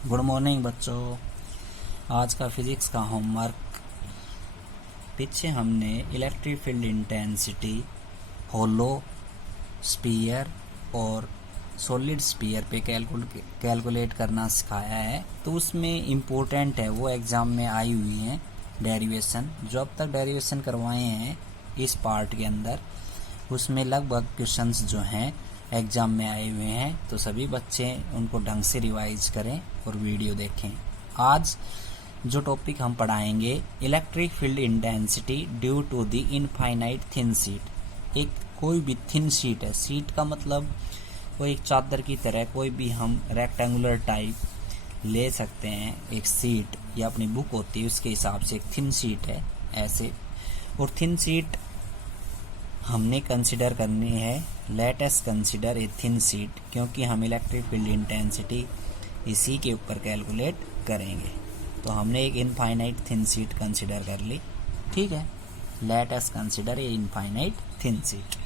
Good morning बच्चों। आज का फिजिक्स का होमवर्क, पीछे हमने इलेक्ट्रिक फील्ड इंटेंसिटी होलो स्पीयर और सॉलिड स्पीयर पे कैलकुलेट करना सिखाया है। तो उसमें इम्पोर्टेंट है, वो एग्ज़ाम में आई हुई हैं डेरिवेशन। जो अब तक डेरिवेशन करवाए हैं इस पार्ट के अंदर, उसमें लगभग क्वेश्चंस जो हैं एग्ज़ाम में आए हुए हैं। तो सभी बच्चे उनको ढंग से रिवाइज करें और वीडियो देखें। आज जो टॉपिक हम पढ़ाएंगे, electric field intensity due to the infinite thin sheet. एक कोई भी थिन शीट है, शीट का मतलब वो एक चादर की तरह कोई भी हम रेक्टेंगुलर टाइप ले सकते हैं। एक शीट या अपनी बुक होती है उसके हिसाब से एक थिन शीट है ऐसे। और थिन शीट हमने कंसिडर करनी है, let us consider a thin sheet, क्योंकि हम इलेक्ट्रिक फील्ड इंटेंसिटी इसी के ऊपर कैलकुलेट करेंगे। तो हमने एक इनफाइनाइट थिन शीट कंसिडर कर ली, ठीक है। Let us consider a infinite thin sheet.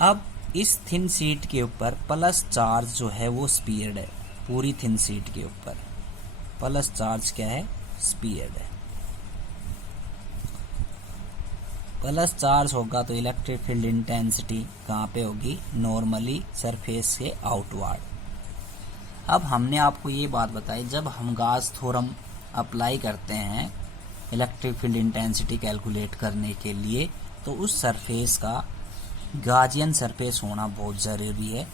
अब इस थिन शीट के ऊपर प्लस चार्ज जो है वो स्पीयर्ड है। पूरी थिन शीट के ऊपर प्लस चार्ज क्या है? स्पीयर्ड है। प्लस चार्ज होगा तो इलेक्ट्रिक फील्ड इंटेंसिटी कहाँ पे होगी? नॉर्मली सरफेस से आउटवर्ड। अब हमने आपको ये बात बताई, जब हम गाउस थ्योरम अप्लाई करते हैं इलेक्ट्रिक फील्ड इंटेंसिटी कैलकुलेट करने के लिए, तो उस सरफेस का गाजियन सरफेस होना बहुत ज़रूरी है।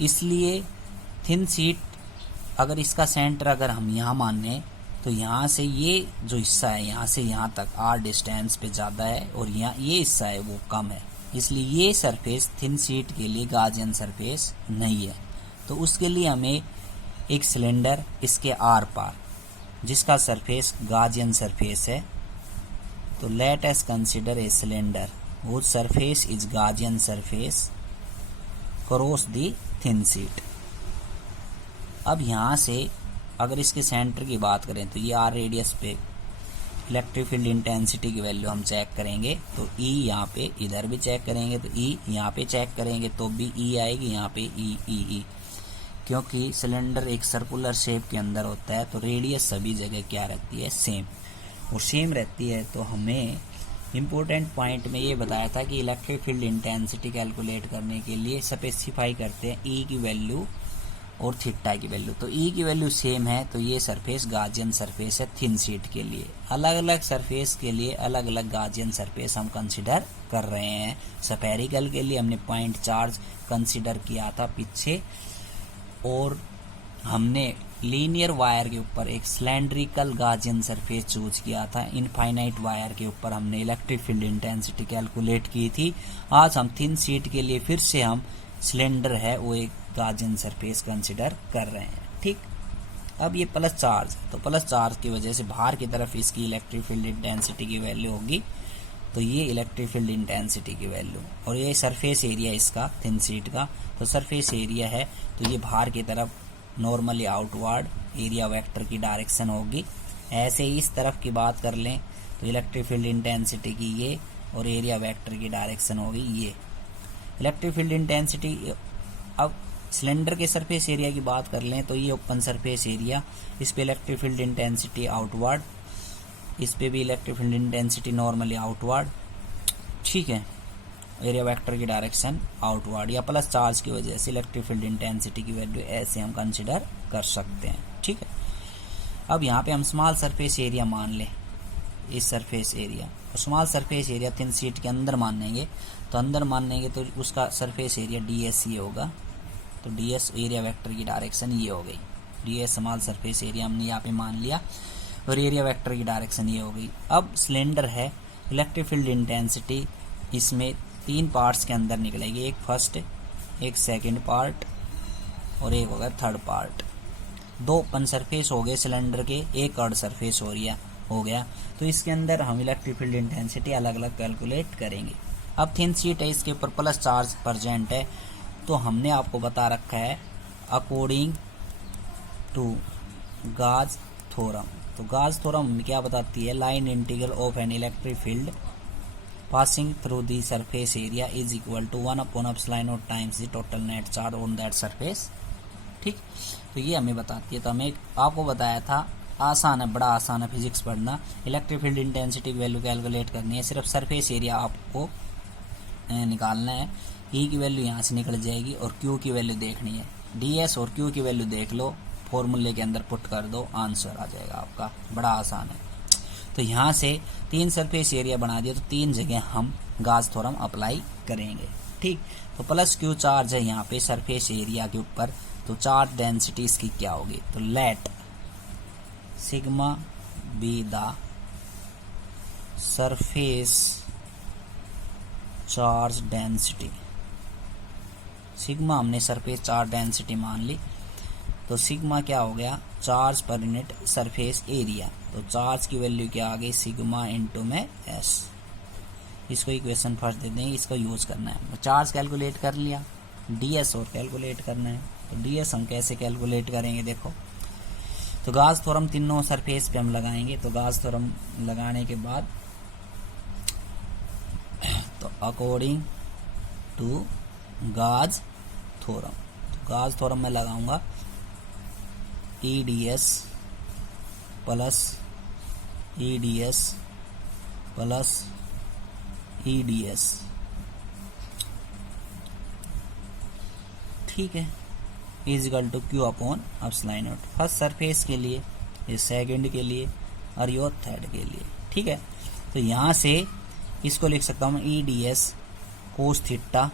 इसलिए थिन शीट, अगर इसका सेंटर अगर हम यहाँ माने तो यहाँ से ये जो हिस्सा है यहाँ से यहाँ तक आर डिस्टेंस पे ज़्यादा है और यहाँ ये हिस्सा है वो कम है। इसलिए ये सरफेस थिन शीट के लिए गाजियन सरफेस नहीं है। तो उसके लिए हमें एक सिलेंडर इसके आर पार जिसका सरफेस गाजियन सरफेस है, तो let us consider a cylinder whose surface is Gaussian surface cross the thin sheet. अब यहाँ से अगर इसके सेंटर की बात करें तो ये आर रेडियस पे इलेक्ट्रिक फील्ड इंटेंसिटी की वैल्यू हम चेक करेंगे। तो ई यहाँ पे इधर भी चेक करेंगे, तो ई यहाँ पे चेक करेंगे तो भी ई आएगी, यहाँ पे ई, क्योंकि सिलेंडर एक सर्कुलर शेप के अंदर होता है। तो रेडियस सभी जगह क्या रहती है? सेम। और सेम रहती है तो हमें इम्पोर्टेंट पॉइंट में ये बताया था कि इलेक्ट्रिक फील्ड इंटेंसिटी कैलकुलेट करने के लिए स्पेसिफाई करते हैं ई की वैल्यू और थीटा की वैल्यू। तो ई की वैल्यू सेम है तो ये सरफेस गाजियन सरफेस है थिन शीट के लिए। अलग अलग सरफेस के लिए अलग अलग गाजियन सरफेस हम कंसिडर कर रहे हैं। स्फेरिकल के लिए हमने पॉइंट चार्ज कंसिडर किया था पीछे, और हमने लीनियर वायर के ऊपर एक सिलेंड्रिकल गाजियन सरफेस चूज किया था। इनफाइनाइट वायर के ऊपर हमने इलेक्ट्रिक फील्ड इंटेंसिटी कैलकुलेट की थी। आज हम थिन शीट के लिए फिर से हम सिलेंडर है वो एक गाजियन सरफेस कंसिडर कर रहे हैं, ठीक। अब ये प्लस चार्ज है, तो प्लस चार्ज की वजह से बाहर की तरफ इसकी इलेक्ट्रिक फील्ड इंटेंसिटी की वैल्यू होगी। तो ये इलेक्ट्रिक फील्ड इंटेंसिटी की वैल्यू, और ये सरफेस एरिया इसका थिन शीट का, तो सरफेस एरिया है तो ये बाहर की तरफ नॉर्मली आउटवर्ड एरिया वेक्टर की डायरेक्शन होगी। ऐसे ही इस तरफ की बात कर लें तो इलेक्ट्रिक फील्ड इंटेंसिटी की ये और एरिया वेक्टर की डायरेक्शन होगी ये। इलेक्ट्रिक फील्ड इंटेंसिटी, अब सिलेंडर के सरफेस एरिया की बात कर लें तो ये ओपन सरफेस एरिया, इस पे इलेक्ट्रिक फील्ड इंटेंसिटी आउटवर्ड, इस पे भी electric field intensity normally outward, ठीक है। एरिया वेक्टर की डायरेक्शन आउटवर्ड, या प्लस चार्ज की वजह से इलेक्ट्रिक फील्ड इंटेंसिटी की वैल्यू ऐसे हम कंसिडर कर सकते हैं, ठीक है। अब यहाँ पे हम स्मॉल सरफेस एरिया मान लें, इस सरफेस एरिया, और small surface area thin sheet के अंदर मानेंगे, तो अंदर मानेंगे तो उसका सरफेस एरिया ds ये होगा। तो ds एरिया वेक्टर की डायरेक्शन ये हो गई, ds स्मॉल सरफेस एरिया हमने यहाँ पे मान लिया, और एरिया वेक्टर की डायरेक्शन ये हो गई। अब सिलेंडर है, इलेक्ट्रिक फील्ड इंटेंसिटी इसमें तीन पार्ट्स के अंदर निकलेगी, एक फर्स्ट, एक सेकंड पार्ट और एक होगा थर्ड पार्ट। दो ओपन सरफेस हो गए सिलेंडर के, एक कर्ड सरफेस हो गया। तो इसके अंदर हम इलेक्ट्रिक फील्ड इंटेंसिटी अलग अलग कैलकुलेट करेंगे। अब थिन शीट है, इसके ऊपर प्लस चार्ज प्रेजेंट है, तो हमने आपको बता रखा है अकॉर्डिंग टू गाउस थ्योरम। तो गाउस थ्योरम क्या बताती है? Line integral of an electric field passing through the surface area is equal to 1 upon epsilon naught times the total net charge on that surface ठीक, तो ये हमें बताती है। तो हमें आपको बताया था, आसान है, बड़ा आसान है फिजिक्स पढ़ना। इलेक्ट्रिक फील्ड इंटेंसिटी की वैल्यू कैलकुलेट करनी है, सिर्फ सरफेस एरिया आपको निकालना है। ई की वैल्यू यहाँ से निकल जाएगी और क्यू की वैल्यू देखनी है। ds और क्यू की वैल्यू देख लो, फॉर्मूले के अंदर पुट कर दो, आंसर आ जाएगा आपका। बड़ा आसान है। तो यहाँ से 3 सरफेस एरिया बना दिया, तो 3 जगह हम गाउस थ्योरम अप्लाई करेंगे। ठीक, तो प्लस क्यू चार्ज है यहाँ पे सरफेस एरिया के ऊपर, तो चार्ज डेंसिटी इसकी क्या होगी? तो let sigma be the surface charge density. Sigma हमने सरफेस चार्ज डेंसिटी मान ली, तो सिग्मा क्या हो गया? Charge per unit surface area. तो चार्ज की वैल्यू क्या आ गई? सिग्मा इंटू में एस। इसको इक्वेशन फर्स्ट दे देंगे, इसको यूज करना है। चार्ज कैलकुलेट कर लिया, ds और कैलकुलेट करना है। तो ds हम कैसे कैलकुलेट करेंगे? देखो, तो गाउस थ्योरम तीनों सरफेस पे हम लगाएंगे। तो गाउस थ्योरम लगाने के बाद, तो अकॉर्डिंग टू गाउस थ्योरम, तो गाउस थ्योरम में लगाऊंगा EDS plus EDS plus EDS। ठीक है, is equal to Q upon epsilon not. First surface के लिए, ये सेकंड के लिए और ये थर्ड के लिए। ठीक है, तो यहाँ से इसको लिख सकता हूँ EDS cos theta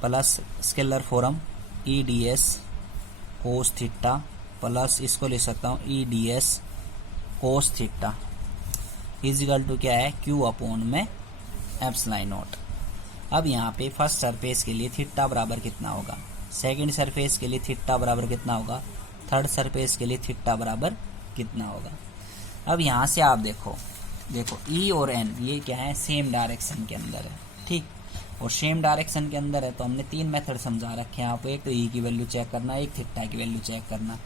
plus scalar form EDS cos theta plus इसको लिख सकता हूँ EDS cos theta is equal to क्या है? क्यू अपॉन में एप्सिलॉन नॉट। अब यहाँ पे फर्स्ट सरफेस के लिए थीटा बराबर कितना होगा? सेकंड सरफेस के लिए थीटा बराबर कितना होगा? थर्ड सरफेस के लिए थीटा बराबर कितना होगा? अब यहाँ से आप देखो E और N ये क्या है? सेम डायरेक्शन के अंदर है। ठीक, और सेम डायरेक्शन के अंदर है, तो हमने 3 मेथड समझा रखे हैं आपको। एक तो E की वैल्यू चेक करना, एक थीटा की वैल्यू चेक करना।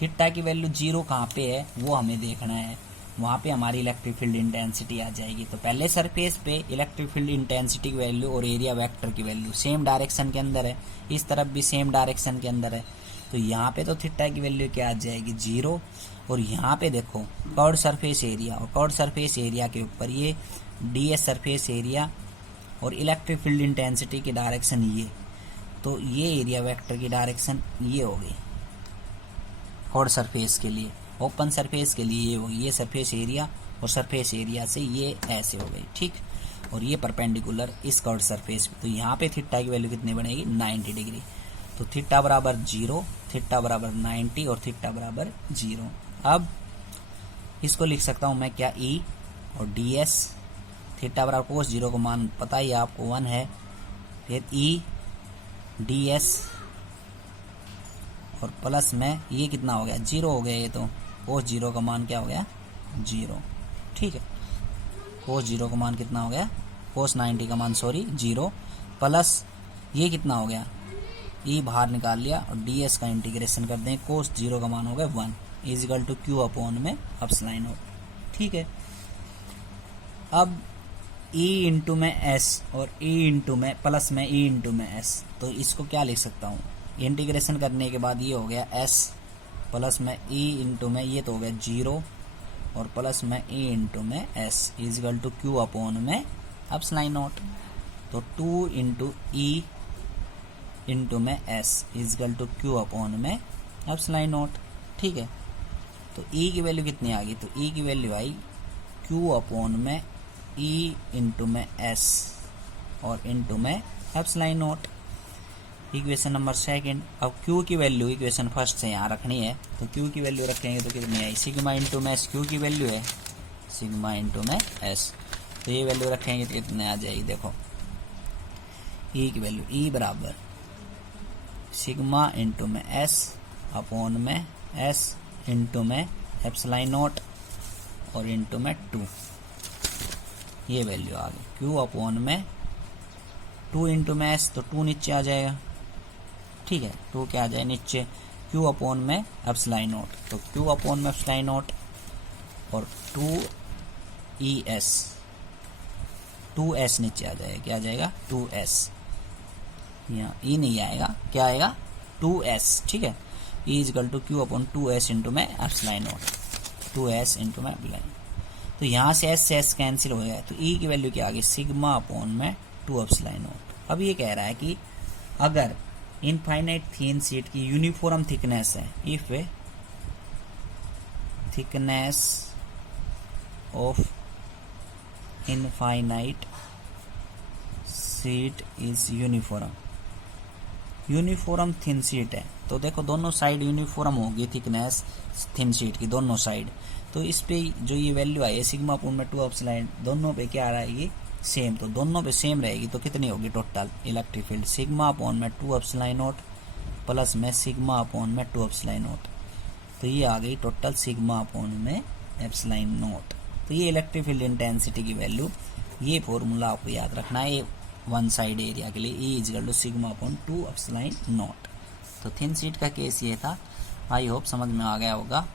थीटा की वैल्यू 0 कहाँ पे है वो हमें देखना है, वहाँ पे हमारी इलेक्ट्रिक फील्ड इंटेंसिटी आ जाएगी। तो पहले सरफेस पे इलेक्ट्रिक फील्ड इंटेंसिटी की वैल्यू और एरिया वेक्टर की वैल्यू सेम डायरेक्शन के अंदर है, इस तरफ भी सेम डायरेक्शन के अंदर है। तो यहाँ पे तो थीटा की वैल्यू क्या आ जाएगी? 0। और यहाँ पे देखो कर्व्ड सरफेस एरिया, और कर्व्ड सरफेस एरिया के ऊपर ये ds सरफेस एरिया और इलेक्ट्रिक फील्ड इंटेंसिटी की डायरेक्शन ये, तो ये एरिया वेक्टर की डायरेक्शन ये होगी कर्व्ड सरफेस के लिए। ओपन सरफेस के लिए ये होगी, ये सरफेस एरिया और सरफेस एरिया से ये ऐसे हो गई। ठीक, और ये परपेंडिकुलर इस कर्व्ड सरफेस पे। तो यहाँ पे थीटा की वैल्यू कितनी बनेगी? 90 डिग्री। तो थीटा बराबर 0, थीटा बराबर 90 और थीटा बराबर 0। अब इसको लिख सकता हूँ मैं क्या? E और ds। थीटा बराबर कोस 0 को मान पता ही आपको 1 है, फिर E ds और प्लस में ये कितना हो गया? 0 हो गया। ये तो कोस 0 का मान क्या हो गया? 0। ठीक है, कोस 0 का मान कितना हो गया? कोस 90 का मान 0 प्लस ये कितना हो गया? E बाहर निकाल लिया और ds का इंटीग्रेशन कर दें, कोस 0 का मान हो गया 1 इजिकल टू क्यू अपॉन में एप्सिलॉन नॉट। ठीक है, अब E इंटू में S और E इंटू में प्लस में E इंटू में S, तो इसको क्या लिख सकता हूँ? इंटीग्रेशन करने के बाद ये हो गया S प्लस में E इंटू में ये तो हो गया 0 और प्लस में E इंटू में S equal to Q upon में एप्सिलॉन नॉट। तो 2 इंटू E इंटू में S equal to Q upon में एप्सिलॉन नॉट। ठीक है, तो E की वैल्यू कितनी आ गई? तो E की वैल्यू आई Q अपॉन में E इंटू में S और इंटू में epsilon not. Equation number second. अब Q की वैल्यू इक्वेशन फर्स्ट से यहाँ रखनी है, तो Q की वैल्यू रखेंगे तो कितनी आई? सिग्मा इंटू में S Q की वैल्यू है, सिग्मा इंटू में S। तो ये वैल्यू रखेंगे तो कितने आ जाएगी? देखो E की वैल्यू E बराबर सिग्मा इंटू में S अपॉन में S इंटू में एप्सिलॉन नॉट और इंटू में 2। ये वैल्यू आ गई Q अपॉन में 2 इंटू में S, तो 2 नीचे आ जाएगा। ठीक है, 2 क्या आ जाए नीचे? Q अपॉन में एप्सिलॉन नॉट, तो Q अपॉन में एप्सिलॉन नॉट और 2ES, 2S नीचे आ जाएगा। क्या आ जाएगा? 2S। यहाँ E नहीं आएगा, क्या आएगा? 2s, ठीक है, E equal to Q upon 2s into में एप्सिलॉन नॉट, 2s इंटू में एप्सिलॉन। तो यहाँ से s से s कैंसिल हो गया, तो E की वैल्यू क्या आ गई, सिग्मा अपॉन में 2 एप्सिलॉन नॉट। अब ये कह रहा है कि अगर इनफाइनाइट थिन शीट की यूनिफॉर्म थिकनेस है, if thickness of infinite sheet is uniform, uniform thin sheet है, तो देखो दोनों साइड यूनिफॉर्म होगी थिकनेस थिन शीट की, दोनों साइड। तो इस पे जो ये वैल्यू आई है सिग्मा अपॉन में 2 एप्सिलॉन, दोनों पे क्या आ रहा है ये सेम, तो दोनों पे सेम रहेगी, तो कितनी होगी total electric field, sigma upon में 2 एप्सिलॉन नॉट प्लस में सिग्मा अपॉन में 2 एप्सिलॉन नॉट, तो ये आ गई टोटल सिग्मा अपॉन में एप्सिलॉन नॉट। तो ये इलेक्ट्रिक फील्ड इंटेंसिटी की वैल्यू, ये फॉर्मूला आपको याद रखना है वन साइड एरिया के लिए, E equal to sigma upon 2 epsilon naught. तो थिन शीट का केस ये था, आई होप समझ में आ गया होगा।